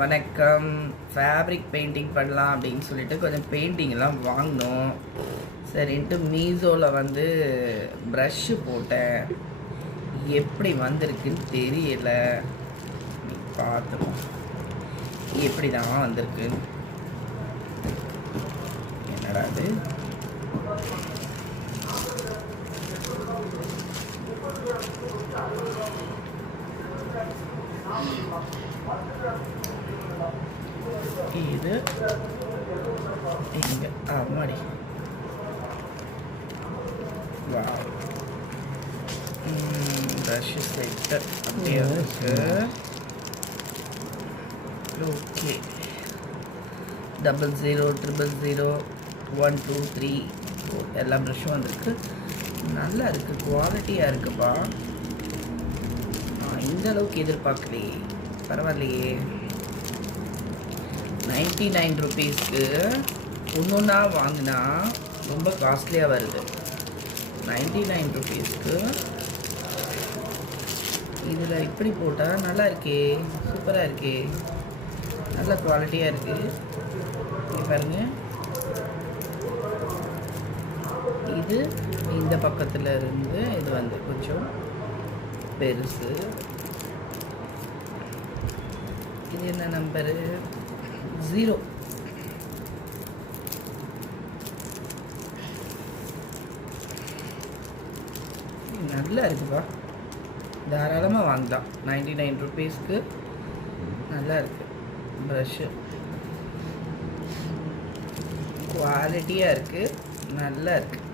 வணக்கம். Fabric painting பண்ணலாம் அப்படின்னு சொல்லிட்டு கொஞ்சம் பெயிண்டிங்லாம் வாங்கினோம். சரின்ட்டு மீஷோவில் வந்து ப்ரஷ்ஷு போட்டேன். எப்படி வந்திருக்குன்னு தெரியல. பார்த்துப்போம் எப்படி தான் வந்திருக்கு. என்னடா அது? இது இங்கே ஆமாடி. வா ப்ரஷ் செட்டு அப்படியே இருக்கு. ஓகே 00 000 1 2 3 எல்லா ப்ரஷ்ஷும் வந்திருக்கு. நல்லா இருக்குது, குவாலிட்டியாக இருக்குப்பா. இந்த அளவுக்கு எதிர்பார்க்கலையே. பரவாயில்லையே. 99 ருபீஸ்க்கு ஒன்றா வாங்கினா ரொம்ப காஸ்ட்லியாக வருது. 99 ருபீஸ்க்கு இதில் இப்படி போட்டால் நல்லா இருக்கே, சூப்பராக இருக்கே, நல்ல குவாலிட்டியாக இருக்குது. இங்கே பாருங்கள், இது இந்த பக்கத்தில் இருந்து இது வந்து கொஞ்சம் பெருசு. இது என்ன நம்பரு? 0. நல்லா இருக்குப்பா, தாராளமாக வாங்கலாம். 99 ருபீஸ்க்கு நல்லா இருக்குது. ப்ரஷ்ஷு குவாலிட்டியாக இருக்குது, நல்லா இருக்குது.